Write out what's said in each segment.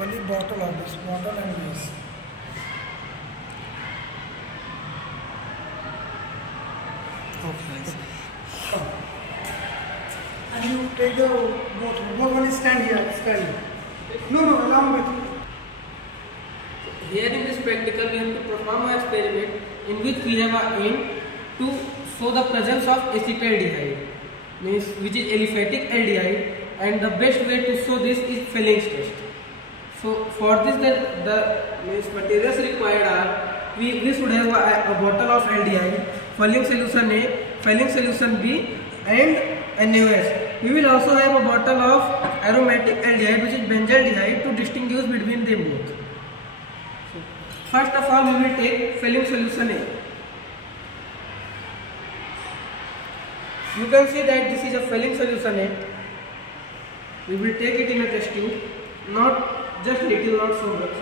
Only bottle of this, bottle and this. Okay. And you take the bottle. Bottle one is stand here, stand here. No, along with. Here in this practical we have to perform an experiment in which we have a aim to show the presence of acetaldehyde, means which is aliphatic aldehyde, and the best way to show this is Felling's test. So for this the means materials required are we should have a bottle of aldehyde, Felling solution A, Felling solution B, and NaOH. We will also have a bottle of aromatic aldehyde which is benzaldehyde to distinguish between them both. First of all, we will take Felling solution A. You can see that this is a Felling solution A. We will take it in a test tube, not just little, not so much.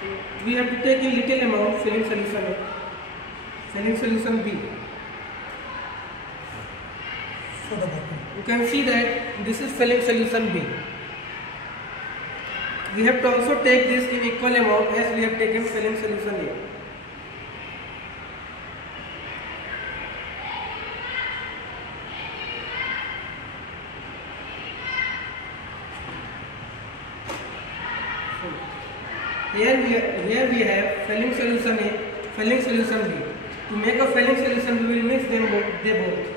So we have to take a little amount Felling solution A, Felling solution B. For the bottle. You can see that this is Felling solution B. We have to also take this in equal amount as we have taken Felling solution A. Here we have Felling solution A, Felling solution B. To make a Felling solution, we will mix them both.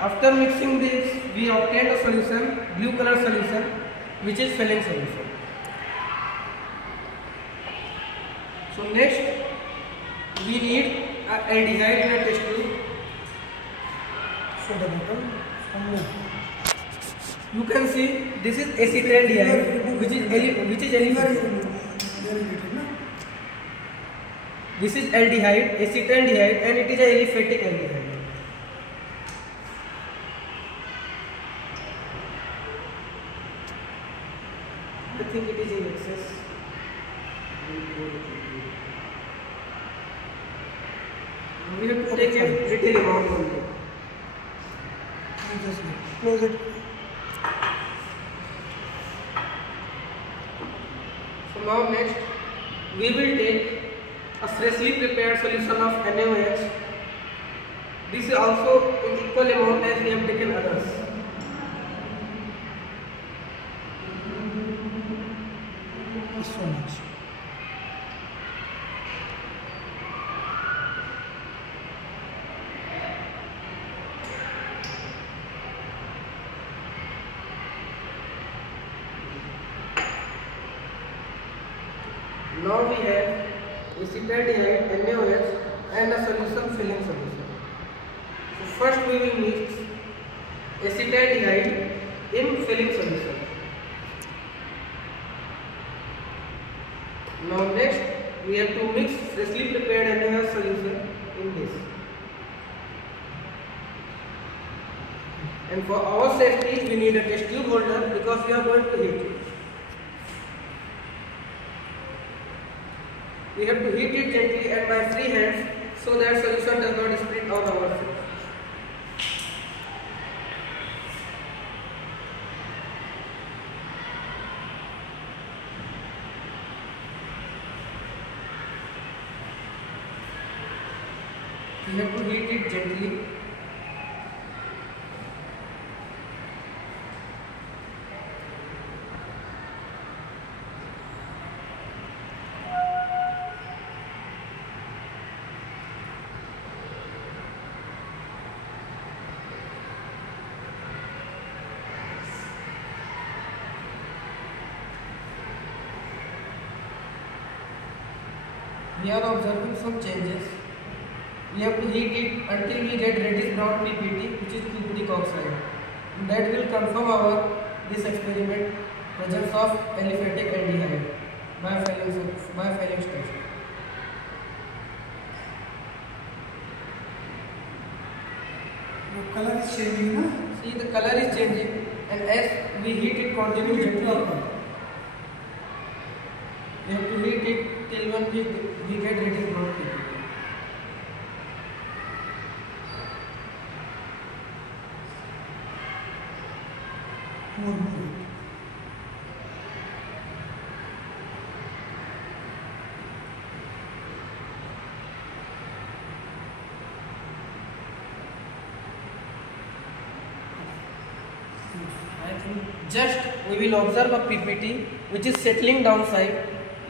After mixing this, we obtained a solution, blue color solution, which is Felling solution. So next, we need a aldehyde in a test tube. For the bottle. You can see this is acetaldehyde, which is aliphatic. This is aldehyde, acetaldehyde, and it is a aliphatic aldehyde. I think it is in excess. We have to take a little amount only. Just close it. So now next, we will take a freshly prepared solution of NaOH. This is also in equal amount as we have taken others. So much. Now we have acetaldehyde, NaOH, and a solution Felling solution. So first we will mix acetaldehyde in Felling solution. Now next we have to mix freshly prepared NaOH solution in this. And for our safety we need a test tube holder because we are going to heat it. We have to heat it gently and by free hands so that solution does not split on our face. We have to heat it gently. We are observing some changes. We have to heat it until we get reddish brown PPT, which is cupric oxide. That will confirm this experiment presence of aliphatic aldehyde by Felling's test. The color is changing, na? See, the color is changing, and as we heat it continuously, we have to heat it till when we get reduced brown PPT. More. Just we will observe a PPT which is settling downside.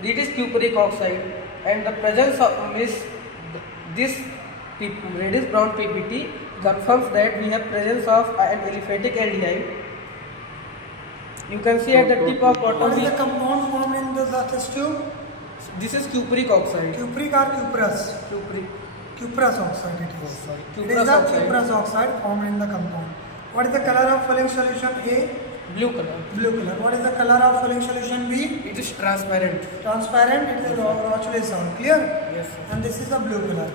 It is cupric oxide, and the presence of this reddish brown PPT confirms that we have presence of an aliphatic aldehyde. You can see at the tip of bottom. What is the compound formed in the test tube? This is cupric oxide. Cupric or cuprous? Cuprous oxide it is. It is the cuprous oxide formed in the compound. What is the color of filling solution A? Blue color. Blue color. What is the color of filling solution B? It is transparent. Transparent. It is Rauchouli sound. Clear? Yes, sir. And this is the blue color.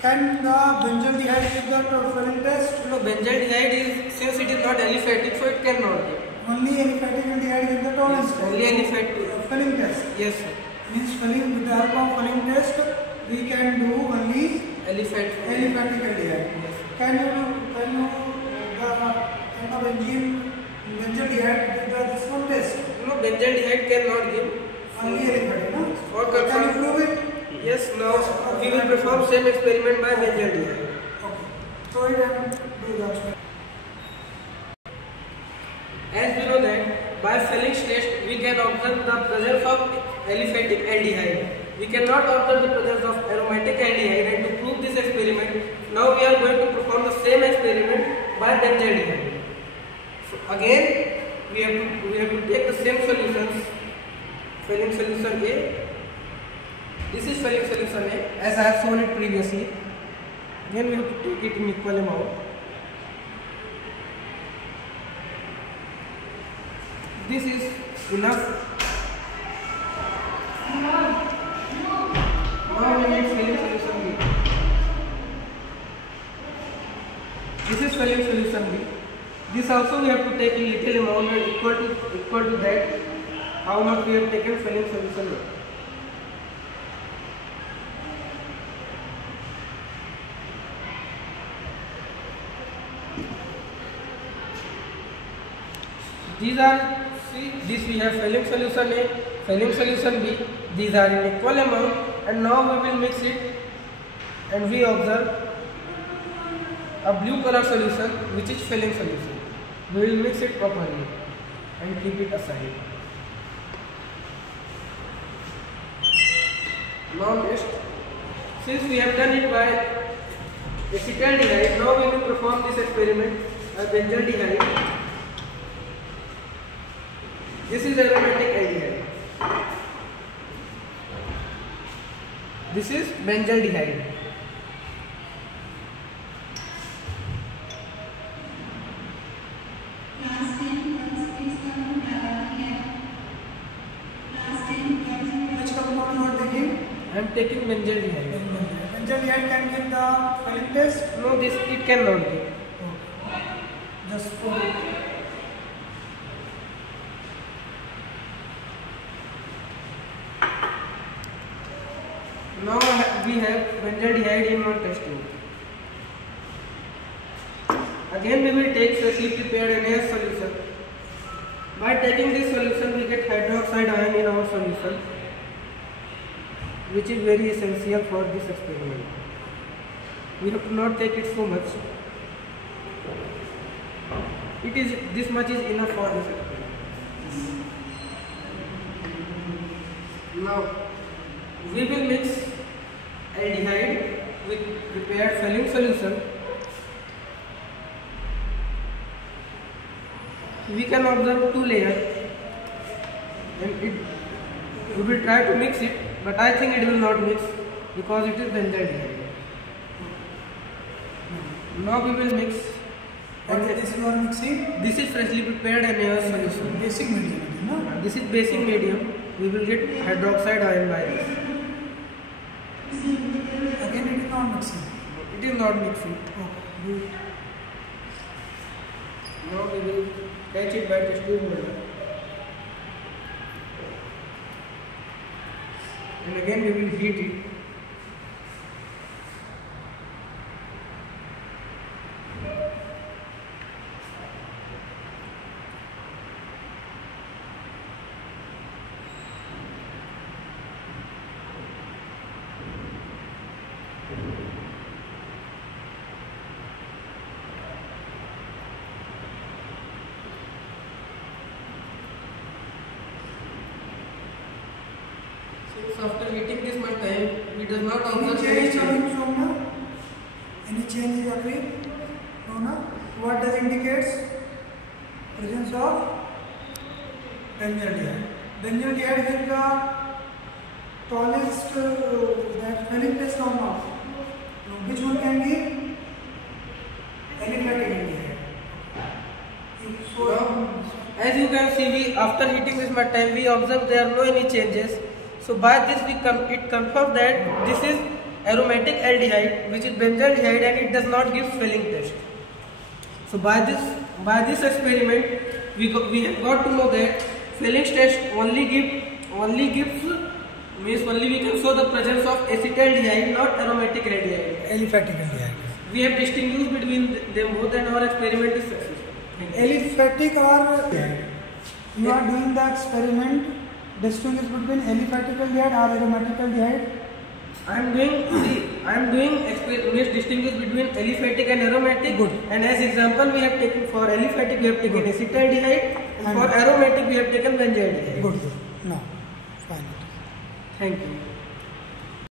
Can the benzaldehyde give the filling test? No, benzaldehyde is, since it is not aliphatic, so it cannot give. Only aliphatic aldehyde is the tolerance test. Only aliphatic. Filling test. Yes, sir. Means filling, with the help of filling test, we can do only Aliphatic aldehyde. Yes. Can the benzaldehyde give this one test? No, benzaldehyde cannot give. Only aliphatic, no? For Can you confirm. prove it? Yes, now we will perform same experiment by benzaldehyde. Okay. So it and do the experiment. As we know that by Felix test we can observe the presence of aliphatic aldehyde. We cannot observe the presence of aromatic aldehyde, and to prove this experiment, now we are going to perform the same experiment by benzaldehyde. So again we have to take the same solutions. Filling solution A. This is filling solution A, as I have shown it previously. Again we have to take it in equal amount. This is enough. Now we need filling solution B. This is filling solution B. This also we have to take in little amount and equal to that how much we have taken filling solution A. These are, see, this we have filling solution A, filling solution B. These are in equal amount, and now we will mix it, and we observe a blue color solution which is filling solution. We will mix it properly and keep it aside. Now next, since we have done it by acetaldehyde, now we will perform this experiment by benzaldehyde. This is aromatic aldehyde. This is benzaldehyde. Which compound you are taking? I am taking benzaldehyde. Benzaldehyde can give the filling test? No, this it cannot be. Just pour it. Now we have benzaldehyde in one test tube. Again we will take freshly prepared NaS solution. By taking this solution we get hydroxide ion in our solution, which is very essential for this experiment. We have to not take it so much. It is this much is enough for this experiment. Now we will mix aldehyde with prepared filling solution. We can observe two layers, and we will try to mix it, but I think it will not mix because it is benzaldehyde. Now we will mix. And this you are mixing? This is freshly prepared NaOH solution. Basic medium, no? This is basic medium. We will get hydroxide ion by this. Again it is not mixing. It is not mixing. Okay. Now we will catch it by test tube holder. and again we will heat it. Since after heating this much time, we does not observe any change. Any change is occurring? No, no. What does indicates? Presence of benzaldehyde. Benzaldehyde is the tallest that filling test or not? Which one can be? Aliphatic aldehyde. So, as you can see, we after heating this much time, we observe there are no any changes. So by this it confirms that this is aromatic aldehyde, which is benzaldehyde, and it does not give filling test. So by this experiment, we got to know that filling test only gives means only we can show the presence of acetaldehyde, not aromatic aldehyde. Aliphatic aldehyde. We have distinguished between them both, and our experiment is successful. Aliphatic or you are doing the experiment. Distinguish between aliphatic aldehyde or aromatic aldehyde. I am doing distinguish between aliphatic and aromatic. Good. And as example, we have taken for aliphatic we have taken acetaldehyde, and for aromatic we have taken benzaldehyde. Good. No, fine. Thank you.